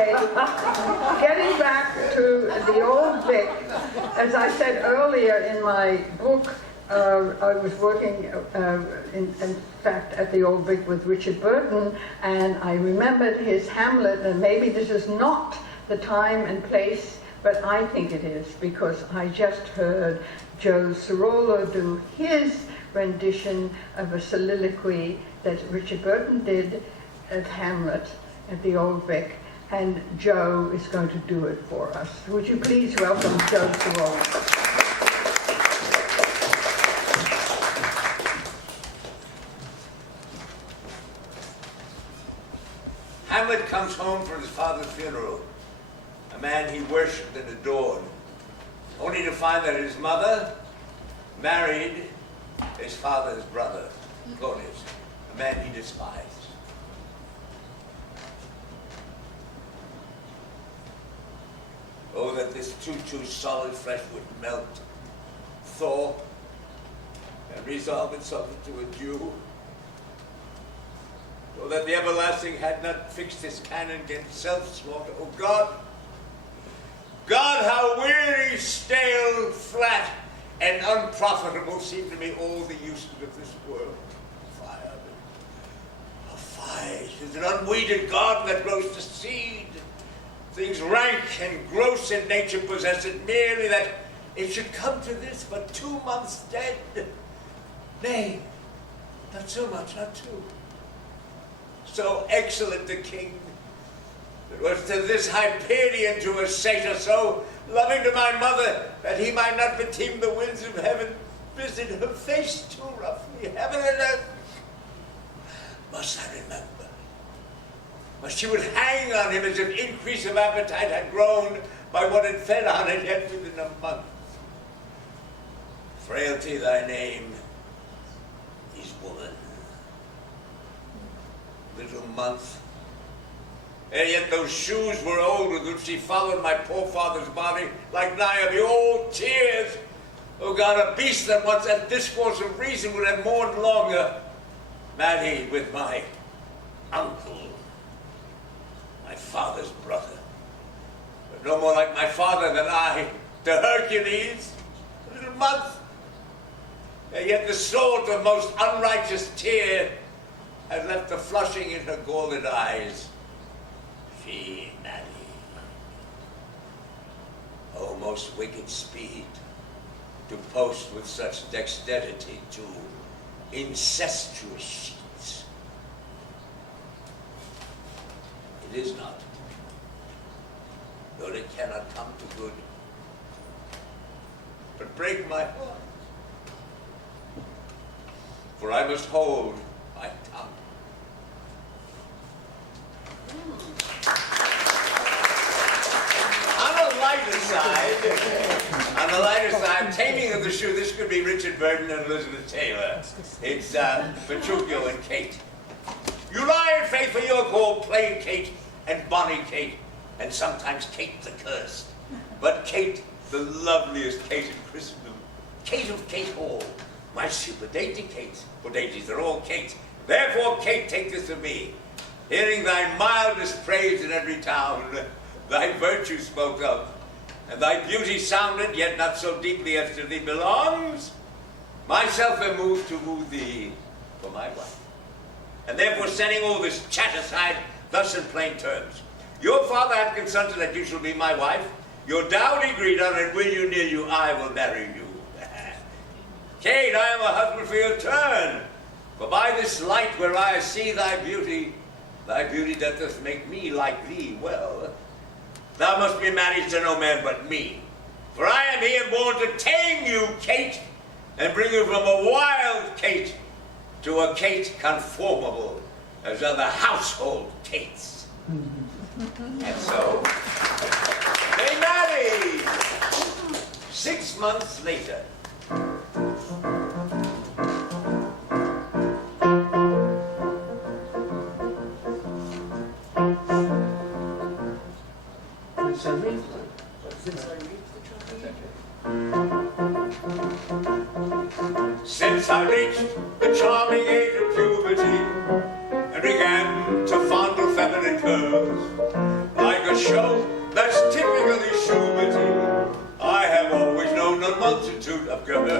Anyway, getting back to the old Vic, as I said earlier in my book, I was working, in fact, at the Old Vic with Richard Burton, and I remembered his Hamlet, and maybe this is not the time and place, but I think it is, because I just heard Joe Sirola do his rendition of a soliloquy that Richard Burton did at Hamlet at the Old Vic, and Joe is going to do it for us. Would you please welcome Joe Sirola? Hamlet comes home from his father's funeral, a man he worshipped and adored, only to find that his mother married his father's brother, Claudius, a man he despised. Oh, that this too solid flesh would melt, thaw, and resolve itself into a dew. Oh, that the everlasting had not fixed his cannon against self-slaughter. Oh, God, God, how weary, stale, flat, and unprofitable seem to me all the uses of this world. Fire, a fire is an unweeded garden that grows to seed. Things rank and gross in nature possess it, merely that it should come to this, but 2 months dead. Nay, not so much, not 2. So excellent the king, that was to this Hyperion to a satyr, so loving to my mother, that he might not beteem the winds of heaven, visit her face too roughly, heaven and earth. Must I remember? But she would hang on him as if increase of appetite had grown by what had fed on it yet within a month. Frailty thy name is woman. Little month. And yet those shoes were old with which she followed my poor father's body like Niobe, old tears. Oh God, a beast that once at discourse of reason would have mourned longer, married with my uncle, my father's brother, but no more like my father than I, to Hercules, a little month. And yet the salt of most unrighteous tear had left a flushing in her galled eyes. Fie, Maddie. Oh, most wicked speed, to post with such dexterity to incestuous sheets. It is not, though it cannot come to good, but break my heart, for I must hold my tongue. On the lighter side, Taming of the Shrew, this could be Richard Burton and Elizabeth Taylor. It's Petruchio and Kate. You lie in faith, for you're called plain Kate and bonny Kate, and sometimes Kate the Cursed. But Kate, the loveliest Kate in Christendom, Kate of Kate Hall, my super dainty Kate, for dainties are all Kate. Therefore, Kate, take this of me, hearing thy mildest praise in every town, thy virtue spoke of, and thy beauty sounded, yet not so deeply as to thee belongs, myself am moved to woo thee for my wife. And therefore, setting all this chat aside, thus in plain terms, your father hath consented that you shall be my wife, your dowry agreed on, and will you near you, I will marry you. Kate, I am a husband for your turn, for by this light where I see thy beauty that doth make me like thee well, thou must be married to no man but me. For I am here born to tame you, Kate, and bring you from a wild Kate to a Kate conformable as other household Kates. And so, they married 6 months later. Since I reached the charming age of puberty and began to fondle feminine curves, like a show that's typically Schuberty. I have always known a multitude of girls,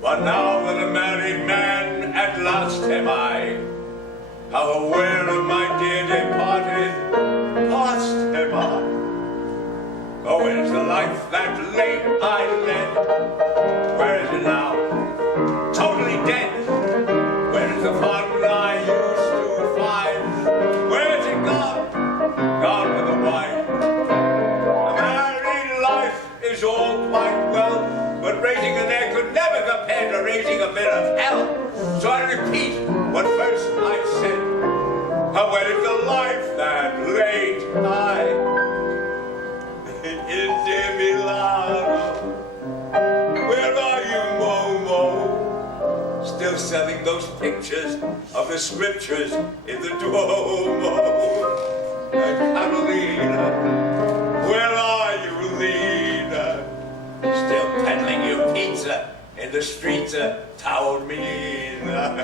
but now that a married man at last am I, how aware of my dear departed past am I. Oh, where's the life that late I led? Where is it now? Totally dead. Where is the fun I used to find? Where is it gone? Gone with the wife. A married life is all quite well, but raising an heir could never compare to raising a bit of hell. So I repeat what first I said. Oh, where is the life that late I in dear Milano? Where are you, Momo? Still selling those pictures of the scriptures in the Duomo? And Carolina, where are you, Lena? Still peddling your pizza in the streets of Taormina.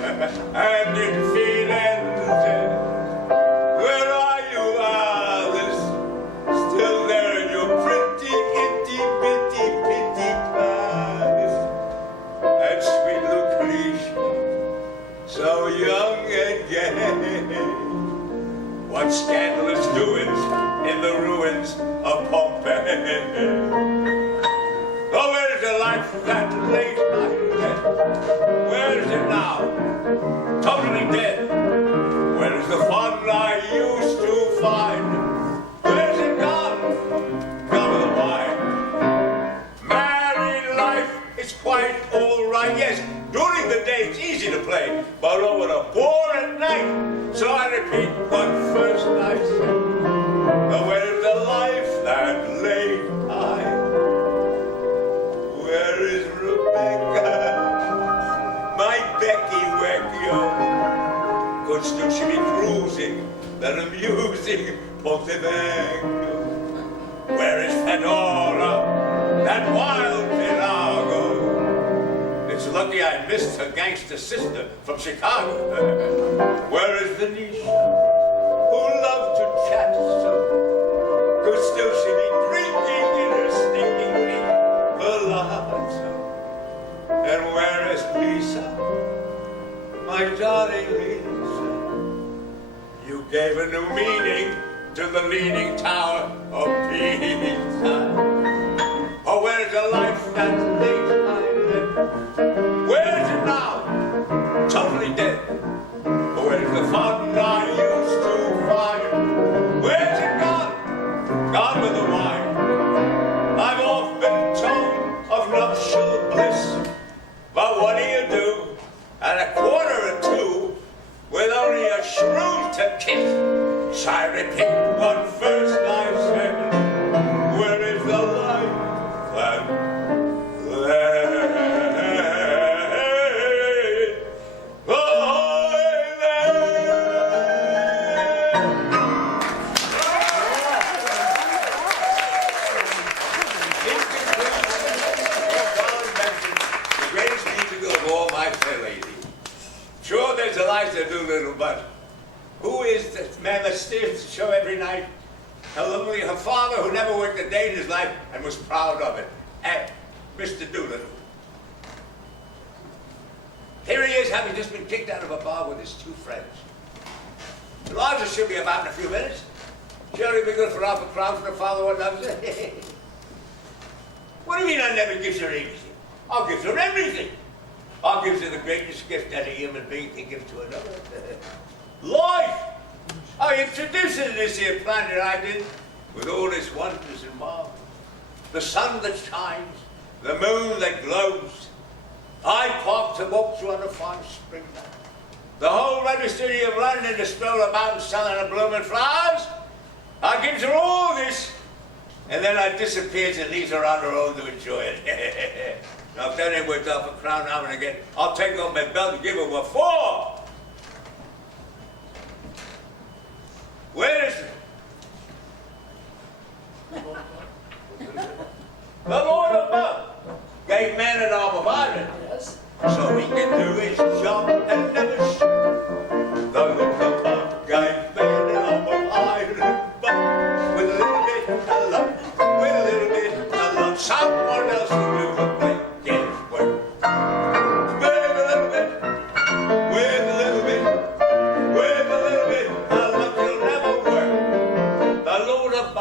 And in Firenze, where are you, Alice? Still there in your pretty, itty, bitty, pitty palace. And sweet Lucretia, so young and gay. What scandalous doings in the ruins of Pompeii. Oh, where is the life that late I led? Where is it now? Totally dead. Where is the fun I used to find? Where is it gone? Gone with the wine. Married life is quite all right. Yes, during the day it's easy to play, but oh, what a bore at night. So I repeat what first I said. Oh, where is the life that late I? Where is Rebecca? My Becky Vecchio. Could still she be cruising that amusing Ponte Vecchio? Where is Fedora, that wild virago? It's lucky I missed her gangster sister from Chicago. Where is Venetia, who loved to chat so? Could still she be drinking in her stinking pink palazzo? And where is Lisa, my darling Lisa? You gave a new meaning to the leaning tower of Pisa. Oh, where's the life that late I lived? Where is it now? Totally dead. Oh, where's the fun I used to find? Where's it gone? Gone with the wine. I've often told of nuptial bliss, but what do? At 1:45, with only a shrew to kiss. So I repeat what first I said. Where is the life that led? The greatest musical of all, my fair lady. Sure, there's Eliza Doolittle, but who is the man that steers the show every night? Only her father, who never worked a day in his life and was proud of it. And Mr. Doolittle. Here he is, having just been kicked out of a bar with his two friends. Eliza should be about in a few minutes. Surely be good for half a crown for the father what loves her. What do you mean I never gives her anything? I'll give her everything. I'll give her the greatest gift that a human being can give to another. Life! I introduced her to this here planet I did, with all its wonders and marvels. The sun that shines, the moon that glows. I parked to walk through on a fine spring night. The whole registry of London to stroll about selling her blooming flowers. I gives her all this, and then I disappears and leaves her on her own to enjoy it. Now, if that ain't worth off a crown now and again, I'll take off my belt and give her what for. Where is it? The Lord above gave man an arm of iron, so he can do his job and never shoot. The Lord above gave man an arm of iron, but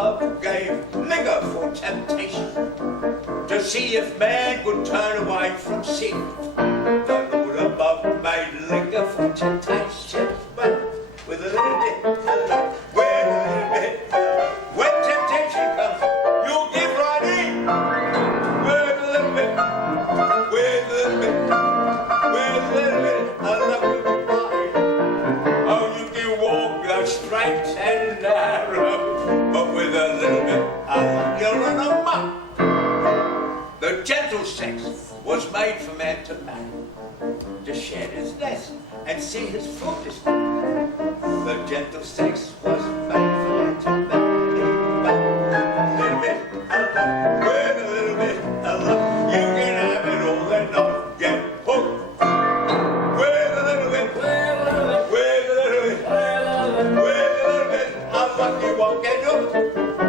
above gave liquor for temptation, to see if man would turn away from sin. The Lord above made liquor for temptation, but with a little bit of love, with a little bit of love. When temptation comes, you'll give right in. With a little bit, with a little bit, with a little bit of love you can find. Oh, you can walk the straight and narrow, but with a little bit of love you'll run amok. The gentle sex was made for man to marry, to shed his nest and see his fruit display. The gentle sex was made for man to marry, but a little bit of love, with a little bit of love, you can have it all and not get hooked. With a little bit, with a little bit, with a little bit, with a little bit of love, you won't get hooked.